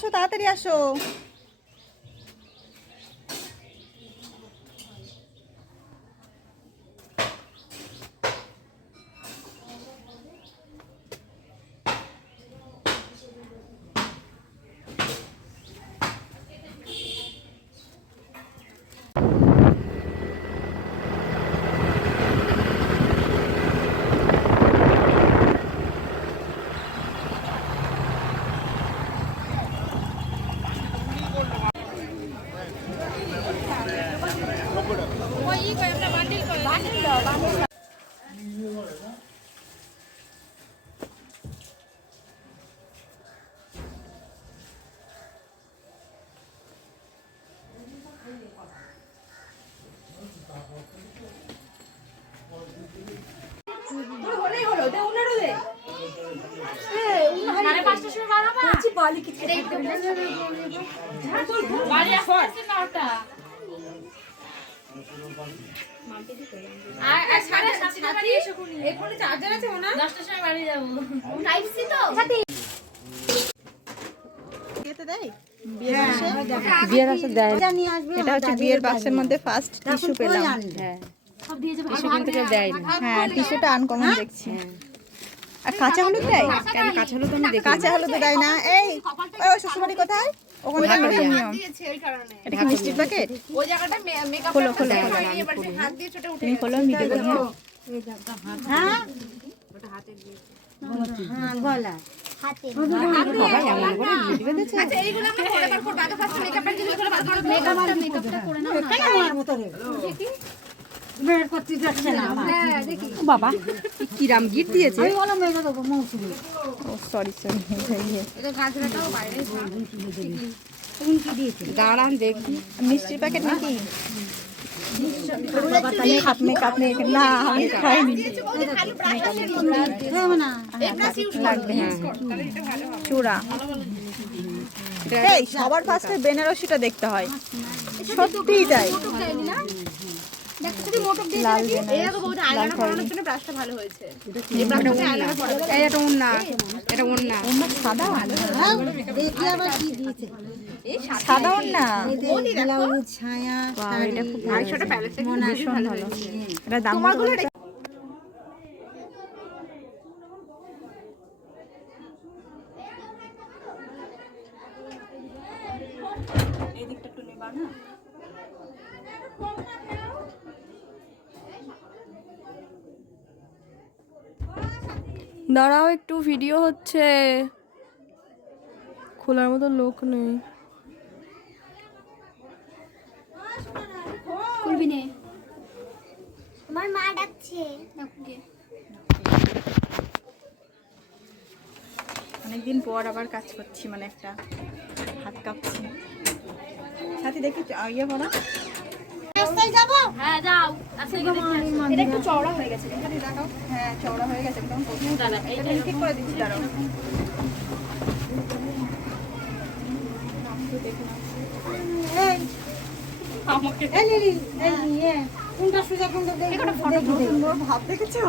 আসো তাড়াতাড়ি আসো। এটা হচ্ছে বিয়ের বাক্সের মধ্যে ফার্স্ট টিস্যু পেলাম। হ্যাঁ টিস্যুটা আনকমন দেখছি। আর কাঁচা হলুদ দেয়? কাঁচা হলুদ দেয় না। এই ওই শ্বশুরবাড়ি কোথায়? ওখানে নিয়ম। এটা কি মিষ্টির প্যাকেট? ওই জায়গাটা মেকআপ খোলো খোলো হাত দিয়ে ছোট উঠে। তুমি খোলো মিটে দাও। হ্যাঁ ওটা হাতে দিয়ে। হ্যাঁ গলা হাতে। বাবা এমন করে ভিডিও বেঁধেছে। আচ্ছা এইগুলো আমরা পরে বার করব। আগে ফার্স্ট মেকআপটা জিনিস করে বাদ করব। মেকআপটা করে নাও। কেন আমার মতো রে? দেখি বের করতে যাচ্ছে না আমার। হ্যাঁ দেখি। বাবা কি রাম গিট দিয়েছে? আমি বললাম মেরে দেবো মৌসুমি। ও সরি সরি। এটা গাজরাটাও বাইরে কোন কি দিয়েছে? দাঁড়ান দেখি। মিষ্টির প্যাকেট নাকি? মেকআপ না আমি খাইনি। চূড়া। এই সবার ফার্স্টে বেনারসিটা দেখতে হয়। সত্যিই তাই। লাল সাদা ওড়না ছায়া এটা দাম এদিকটা একটু নেবা না। দাঁড়াও একটু ভিডিও হচ্ছে, খোলার মতো লোক নেই। খুলবি নে, আমার মা ডাকছে। অনেকদিন পর আবার কাজ করছি, মানে একটা হাত কাঁপছে। সাথী দেখি ইয়ে বলো রাস্তায় যাবো। হ্যাঁ যাও। এটা একটু চওড়া হয়ে গেছে। দেখাও। হ্যাঁ চওড়া হয়ে গেছে একদম। এটা ঠিক করে দিচ্ছি, দাঁড়াও। এই আমাকে এই লিলি এই নিয়ে কোনটা সোজা কোনটা দেখো। ভাব দেখেছো?